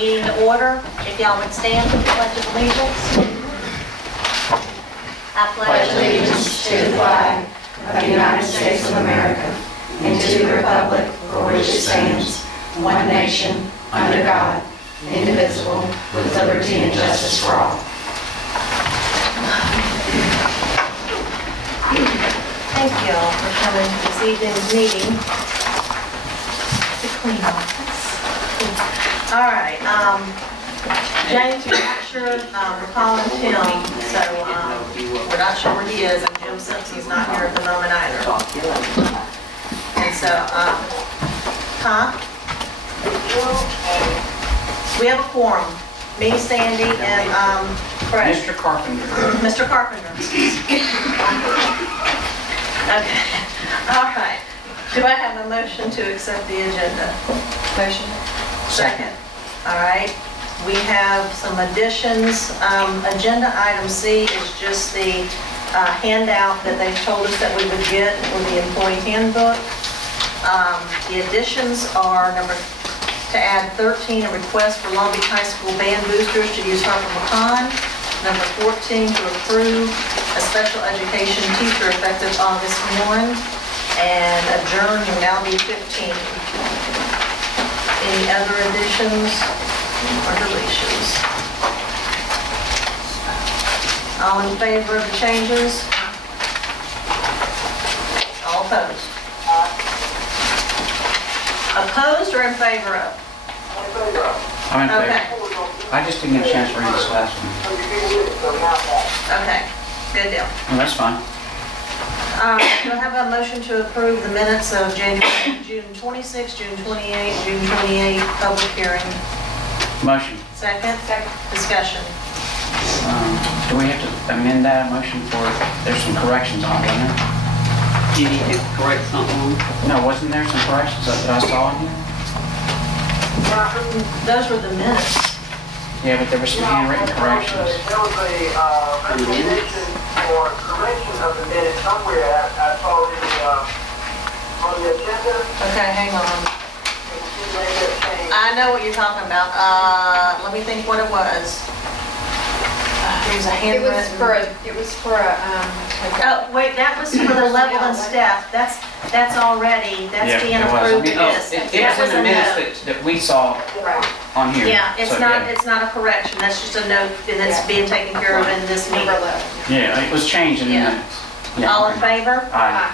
meeting to order. If y'all would stand for the Pledge of Allegiance. I pledge allegiance to the flag of the United States of America and to the republic for which it stands, one nation, under God, indivisible, with liberty and justice for all. Thank you all for coming to this evening's meeting. It's a clean office. All right. James, we're not sure. We're calling Tim, so we're not sure where he is, and Jim Simpson's not here at the moment either. And so, we have a quorum. Me, Sandy, and Fred. Mr. Carpenter. Mr. Carpenter. Okay. All right. Do I have a motion to accept the agenda? Motion. Second. All right. We have some additions. Agenda item C is just the handout that they told us that we would get for the employee handbook. The additions are to add 13, a request for Long Beach High School band boosters to use Harper McCon. Number 14, to approve a special education teacher effective August 1. And adjourn will now be 15. Any other additions or deletions? All in favor of the changes? All opposed? Opposed or in favor of? I'm in favor. Okay. I just didn't get a chance to read this last one. Okay, good deal. Oh, that's fine. Do I have a motion to approve the minutes of June 26, June 28, June 28 public hearing? Motion. Second? Second. Discussion. Do we have to amend that motion for, there's some corrections on it, wasn't there? Do you need to correct something? No, wasn't there some corrections that I saw in here? Those were the minutes. Yeah, but there were some handwritten corrections. There was a recommendation for correction of the minutes somewhere. I saw it on the agenda. Okay, hang on. I know what you're talking about. Let me think what it was. There was a handwritten. It was for a, Oh, wait, that was for the level and step. That's already, that's Yeah, being it was. approved I mean, this. It That was in the a minutes note. that we saw right. on here. Yeah, it's So, not a correction. That's just a note that's being taken care of in this meeting. Number 11. Yeah, it was changed in the Yeah. minutes. Yeah, All in okay. favor? Aye.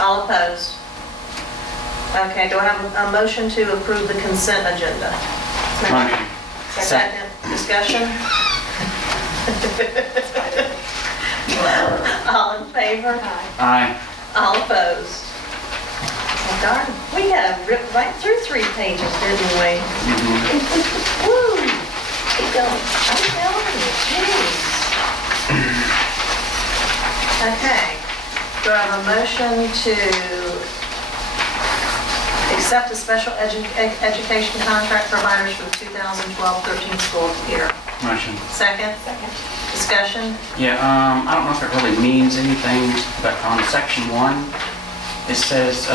All opposed? Okay, do I have a motion to approve the consent agenda? Motion. Second. Discussion? All in favor? Aye. All opposed? Oh, darn, we got ripped right through 3 pages, didn't we? Woo! Keep going. I'm telling you, jeez. Okay. Do I have a motion to accept a special education contract providers for the 2012-13 school year? Motion. Second? Second. Discussion? Yeah, I don't know if it really means anything, but on section 1, it says,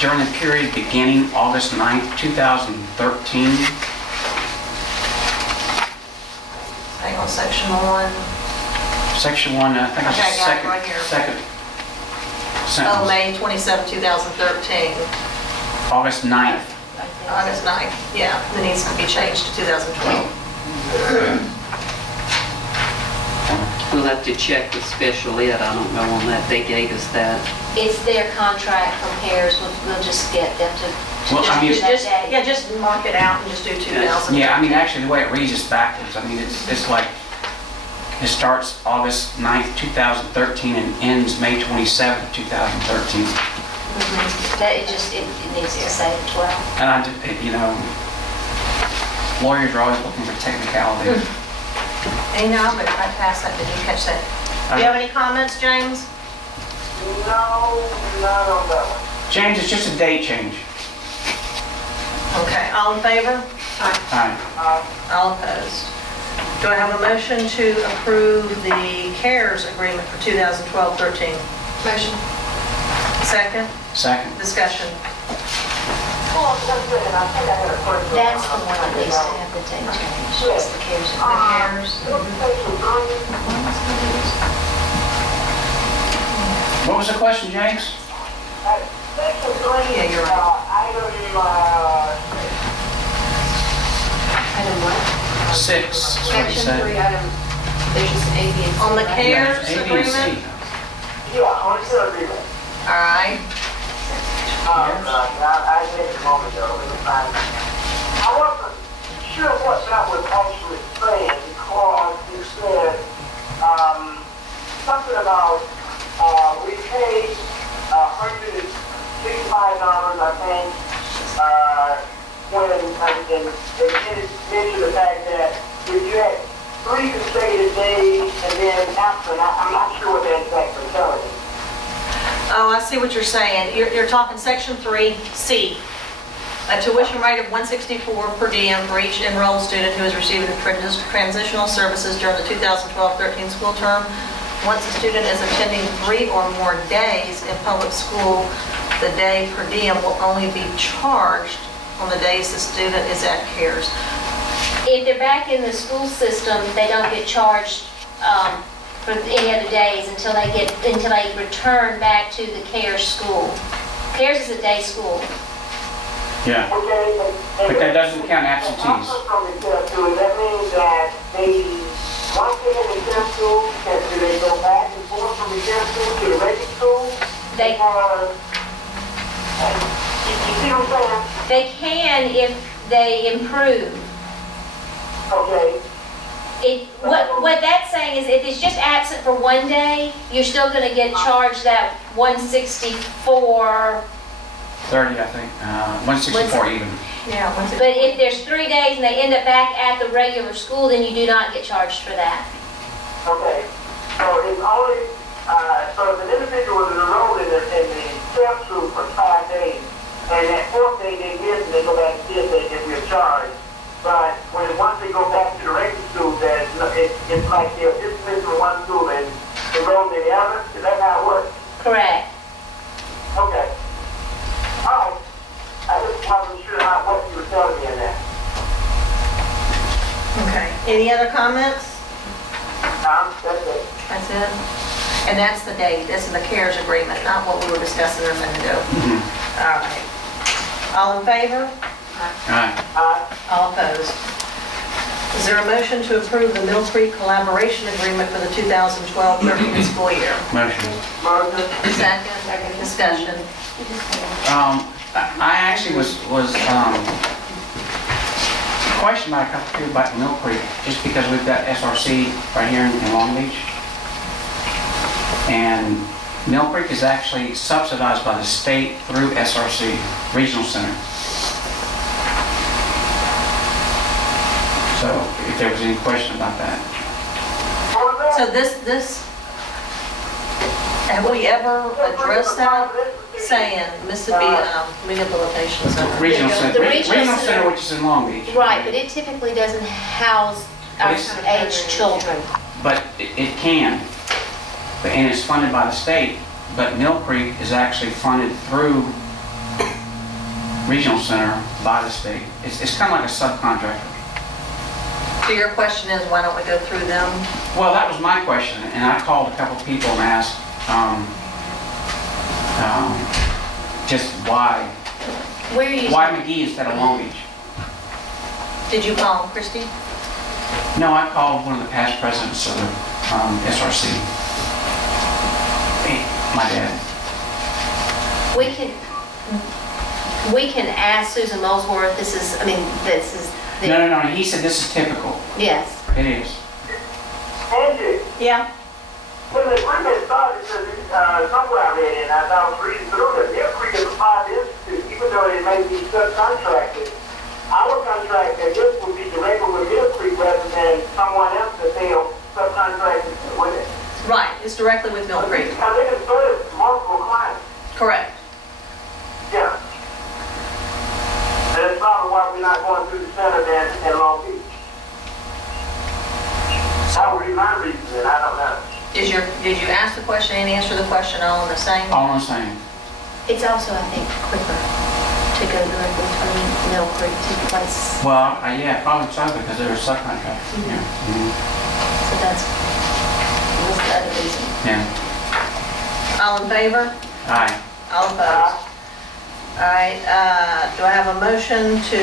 during the period beginning August 9th, 2013. Hang on, section 1. Section 1, I think it's Okay, the got it right here. second Oh, sentence. May 27, 2013. August 9th. August 9th, yeah, it needs to be changed to 2012. We'll have to check with special ed. I don't know on that. They gave us that. It's their contract from Harris. We'll just get them to Well, I mean- do that day. Yeah, just mark it out and just do 2000. Yeah, I mean, actually, the way it reads is backwards. I mean, it's like, it starts August 9th, 2013 and ends May 27th, 2013. That it needs to say 12. And I just, you know, lawyers are always looking for technicality. Hey, no, but I passed that, did you catch that? Do you have any comments, James? No, not on that one. James, it's just a date change. Okay, all in favor? Aye. All opposed? Do I have a motion to approve the CARES agreement for 2012-13? Motion. Second? Second. Discussion. Hold on one second, I think I had a question. That's the one that needs to have the date changed. It's the CARES. Section 3, What was the question, James? section 3, Yeah, you're right. item, Item what? 6, is what he Section said. 3, item, there's just A, B, and C. On the right? CARES Yeah, A, B, and C. agreement? yeah, on the agreement. All right. I take a moment though, let me find it. I wasn't sure what that was actually saying because you said, something about, we paid $165, I think, when, and they mentioned the fact that if you had 3 consecutive days and then after, I'm not sure what that exactly telling you. Oh, I see what you're saying. You're talking section 3C. A tuition rate of $164 per diem for each enrolled student who is receiving transitional services during the 2012-13 school term. Once a student is attending 3 or more days in public school, the day per diem will only be charged on the days the student is at CARES. If they're back in the school system, they don't get charged for any other days until they return back to the CARES school. CARES is a day school. Yeah, Okay, but that doesn't count absentees. Also from the test school, that means that they, once they get in the test school, do they go back and forth from the test school to the regular school? They- Because, you see what I'm saying? They can if they improve. Okay, What that's saying is if it's just absent for 1 day, you're still going to get charged that 164. 30, I think, 164 even. Yeah, But if there's 3 days and they end up back at the regular school, then you do not get charged for that. okay. So it's only, so if an individual is enrolled in the test school for 5 days, and that 4th day they miss and they go back and see if they can be charged. But once they go back to the regular school, then it's like they're dismissed from one school and enrolled in the other. Is that how it works? Correct. Okay. All right. I just wasn't sure what you were telling me in that. Okay. Any other comments? That's it. That's it? And that's the date. That's in the CARES agreement, not what we were discussing a minute ago. All right. All in favor? All right. All opposed? Is there a motion to approve the Mill Creek collaboration agreement for the 2012-13 school year? Motion. Motion. Second. Discussion. I actually was questioned by a couple people about Mill Creek, just because we've got SRC right here in Long Beach. And Mill Creek is actually subsidized by the state through SRC, Regional Center. So if there was any question about that. So have we ever addressed that? Saying Mississippi Rehabilitation Center. Regional Center, The Regional Regional Center- Center, which is in Long Beach. Right, but it typically doesn't house our age children. But it can, and it's funded by the state, but Mill Creek is actually funded through Regional Center by the state. It's kind of like a subcontractor. So your question is, why don't we go through them? Well, that was my question, and I called a couple people and asked just why Where are you? McGee instead of Long Beach? Did you call Christie? No, I called one of the past presidents of the SRC. My dad. We can ask Susan Molesworth. This is No. He said this is typical. Yes. It is. Angie, Yeah. when the agreement started, somewhere I read it, and as I was reading through it, Mill Creek is a private institute, even though it may be subcontracted. Our contract, I guess, would be directly with Mill Creek rather than someone else that they are subcontracted with it. Right, it's directly with Mill Creek. Because they can serve multiple clients. Correct. Yeah. And it's probably why we're not going through the center in Long Beach. That would be my reason, I don't know. Did you ask the question and answer the question all in the same? All I'm saying. It's also, I think, quicker to to go directly from Mill Creek to place. Well, yeah, probably so, because they're a subcontractor. Yeah. Mhm. So that's the other reason. Yeah. All in favor? Aye. All opposed? All right, do I have a motion to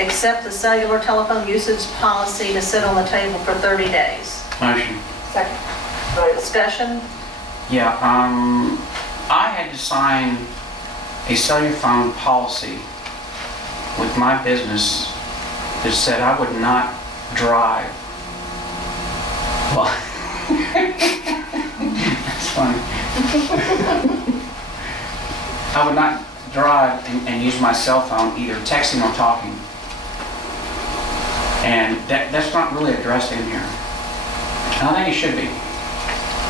accept the cellular telephone usage policy to sit on the table for 30 days? Motion. Second. Discussion? Yeah, I had to sign a cellular phone policy with my business that said I would not drive. Well, that's funny. I would not drive and use my cell phone, either texting or talking. And that's not really addressed in here. I don't think it should be.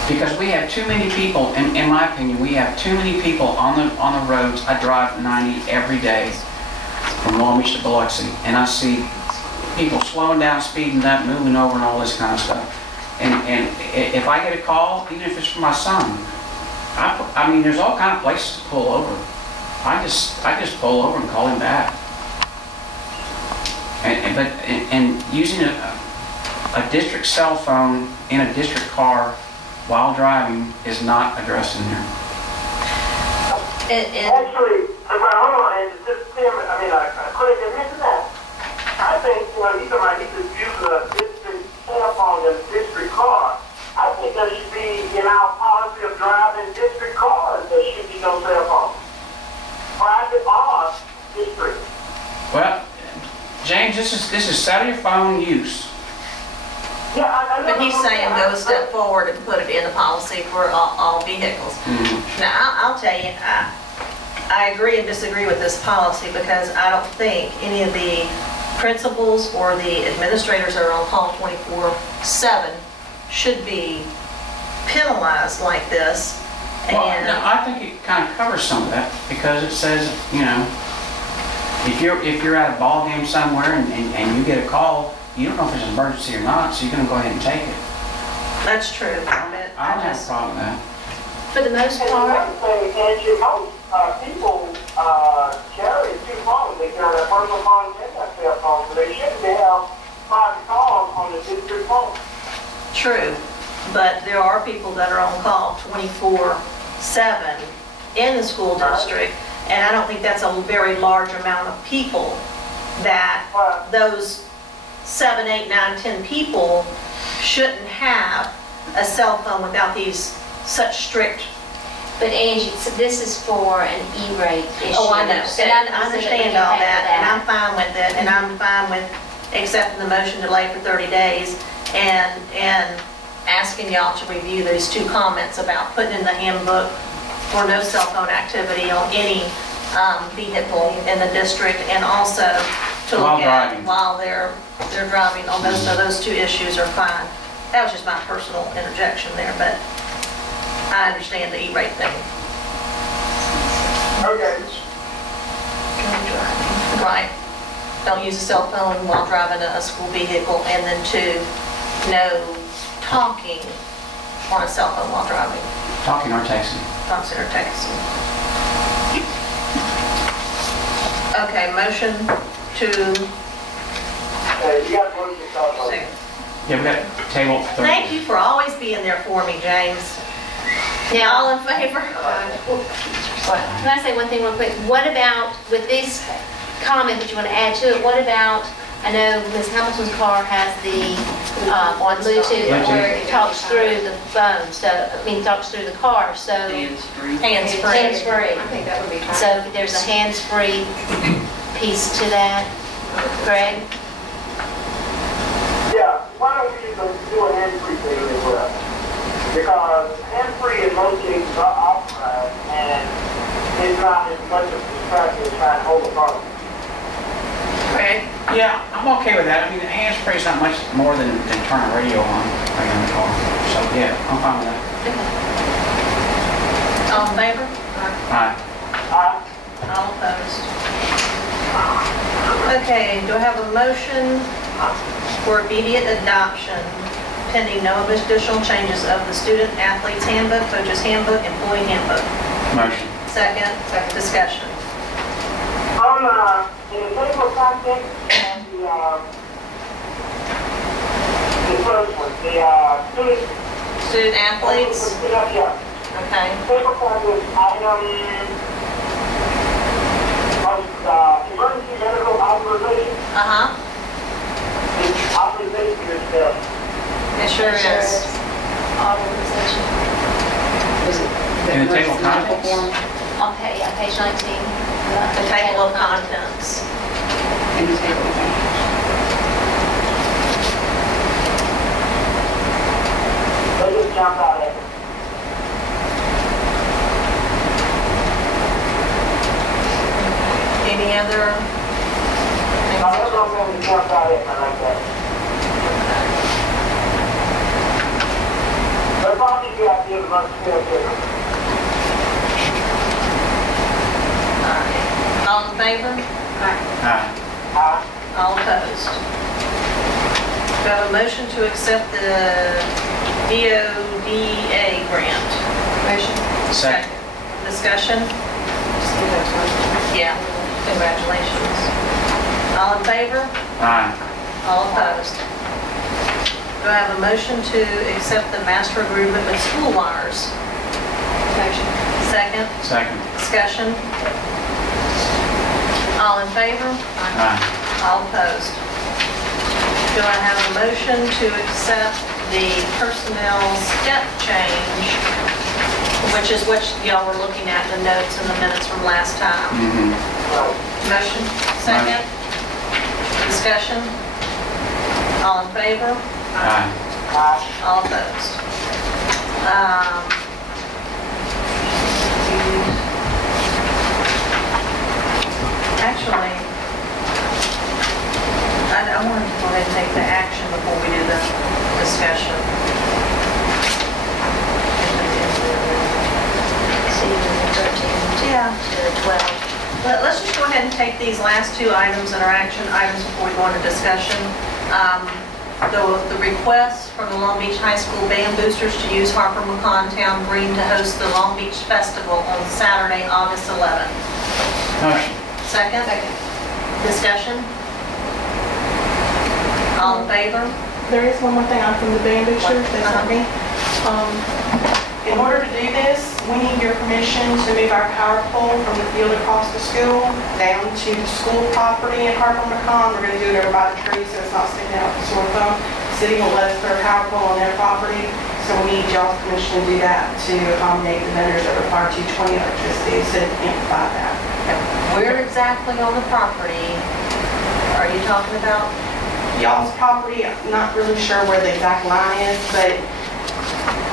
Because we have too many people, in my opinion, we have too many people on the roads. I drive 90 every day from Long Beach to Biloxi, and I see people slowing down, speeding up, moving over, and all this kind of stuff. And if I get a call, even if it's from my son, I mean, there's all kind of places to pull over. I just pull over and call him back. And using a district cell phone in a district car while driving is not addressed in there. Actually, hold on, and just Tim, Craig, you mentioned that. I think, he could use a district cell phone in a district car. I think there should be, in our policy of driving district cars, there should be no cell phone. Private or district. Well, James, this is cellular phone use. Yeah, I know. But he's saying go a step forward and put it in the policy for all vehicles. Mm-hmm. Now, I'll tell you, I agree and disagree with this policy because I don't think any of the principals or the administrators that are on call 24/7 should be penalized like this. Well, And no, I think it kind of covers some of that because it says, if you're at a ball game somewhere and you get a call, you don't know if it's an emergency or not, so you're going to go ahead and take it. that's true. I don't have a problem with that. For the most And part, one thing, Angie, most people carry two phones. They carry their personal phone and their cell phone, so they shouldn't have private calls on the district phone. True, but there are people that are on call 24/7 in the school district, and I don't think that's a very large amount of people that those 7, 8, 9, 10 people shouldn't have a cell phone without these such strict. but Angie, so this is for an E-rate issue. Oh, I know, so- and I so that we understand can all pay for that, and I'm fine with it, and I'm fine with accepting the motion to delay for 30 days and asking y'all to review those two comments about putting in the handbook for no cell phone activity on any vehicle in the district, and also to While look at driving. while they're driving on those, so those two issues are fine. That was just my personal interjection there, but I understand the E-rate thing. Okay. Right. Don't use a cell phone while driving a school vehicle, and then two, no talking on a cell phone while driving, Talking or texting. consider texting. Okay, motion to, You got to look at your cell phone. second. Yeah, we got a table for 30. Thank you for always being there for me, James. Now, All in favor? can I say one thing real quick? What about, with this comment that you want to add to it, what about, I know Ms. Hamilton's car has the Bluetooth where it talks through the phone, so, talks through the car, so Hands-free. Hands-free. hands-free. I think that would be fine. So there's a hands-free piece to that, Greg? Yeah, why don't we just do a hands-free thing as well? Because hands-free in most cases are authorized, and it's not as much of a distraction as trying to hold a phone. Craig? Yeah, I'm okay with that. I mean, the hands-free is not much more than turn a radio on right in the car. So, yeah, I'm fine with that. All in favor? Aye. All opposed? Okay, do I have a motion for immediate adoption pending no additional changes of the student athlete's handbook, coach's handbook, employee handbook? Motion. Second. Discussion. On, in the table of contents, and the first one, the, Student athletes, yeah, okay. table of contents, item, emergency medical authorization. Uh-huh. Authorization is, It sure is. Authorization. In the table of contents? Okay, yeah, page 19. The table of contents. In the table of contents. they just jumped out at me. Any other? Now, that's what I'm saying, they jumped out at me like that. But probably the idea of a bunch of stuff. All in favor? Aye. All opposed? Do I have a motion to accept the DODA grant? Motion. Second. Discussion? Yeah, congratulations. All in favor? Aye. All opposed? Do I have a motion to accept the master agreement with School Wires? Motion. Second. Second. Discussion? All in favor? Aye. All opposed? Do I have a motion to accept the personnel step change, which is what y'all were looking at in the notes and the minutes from last time? Motion? Second? Discussion? All in favor? Aye. All opposed? Actually, I want to go ahead and take the action before we do the discussion. Yeah. Let's just go ahead and take these last two items that are action items before we go into discussion. The request from the Long Beach High School Band Boosters to use Harper McCon Town Green to host the Long Beach Festival on Saturday, August 11th. Motion. Second? Discussion? All in favor? There is one more thing on from the band boosters they sent me. In order to do this, we need your permission to move our power pole from the field across the school down to the school property in Harper McCon. We're going to do it over by the tree so it's not sticking out the sore thumb. The city will let us put our power pole on their property, so we need y'all's permission to do that to accommodate the vendors that require 220 electricity, so to amplify that. Where exactly on the property are you talking about? Y'all's property, I'm not really sure where the exact line is, but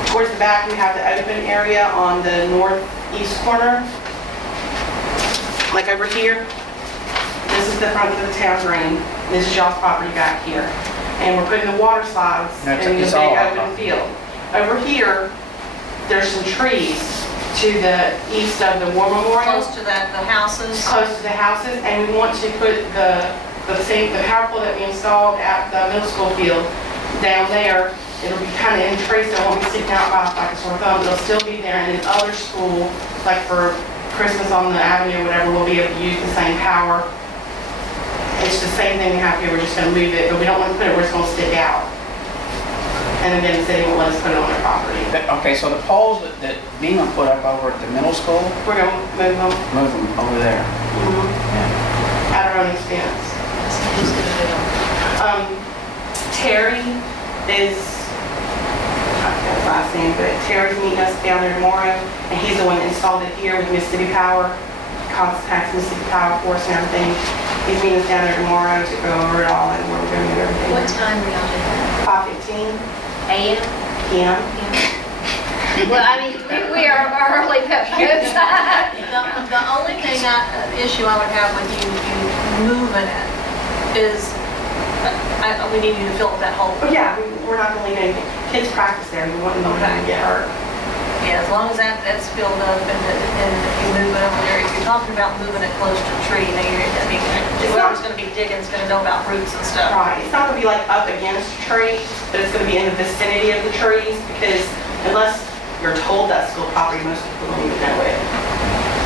towards the back, we have the open area on the northeast corner. Like over here. This is the front of the town green. This is y'all's property back here. And we're putting the water slides in the big open field. Over here, there's some trees to the east of the War Memorial. Close to the houses? Close to the houses, and we want to put the power pole that we installed at the middle school field down there. It'll be kind of in trace, it won't be sticking out by like a sore thumb, it'll still be there, and in other school, like for Christmas on the avenue or whatever, we'll be able to use the same power. It's the same thing we have here, we're just going to move it, but we don't want to put it where it's going to stick out. And then the city won't let us put it on their property. Okay, so the poles that Beaman put up over at the middle school, We're going to move them over there. at our own expense. Who's gonna do them? Terry is, I forgot his last name, but Terry's meeting us down there tomorrow, and he's the one that installed it here with Mississippi Power, contacts Mississippi Power for us and everything. He's meeting us down there tomorrow to go over it all and where we're going to do everything. What time are y'all doing? 5:15 AM? p.m. Well, I mean, we are early, but The only issue I would have with you moving it is, we need you to fill up that hole. But yeah, we're not going to leave anything. Kids practice there, we want them to get hurt. Yeah, as long as that's filled up and if you move it over there, if you're talking about moving it close to a tree, then whoever's going to be digging is going to know about roots and stuff. Right, it's not going to be like up against a tree, but it's going to be in the vicinity of the trees, because unless you're told that school property, most people don't even know it.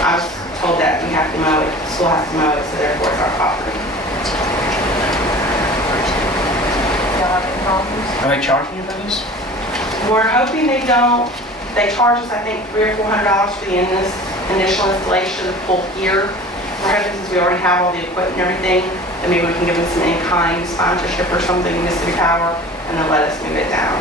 I I was told that we have to mow it, the school has to mow it, so therefore it's our property. Y'all have any problems? Are they charging you for this? We're hoping they don't. They charge us, I think, $300 or $400 for the initial installation of the full year. We're hoping since we already have all the equipment and everything, that maybe we can give them some in-kind sponsorship or something, Mississippi Power, and then let us move it down.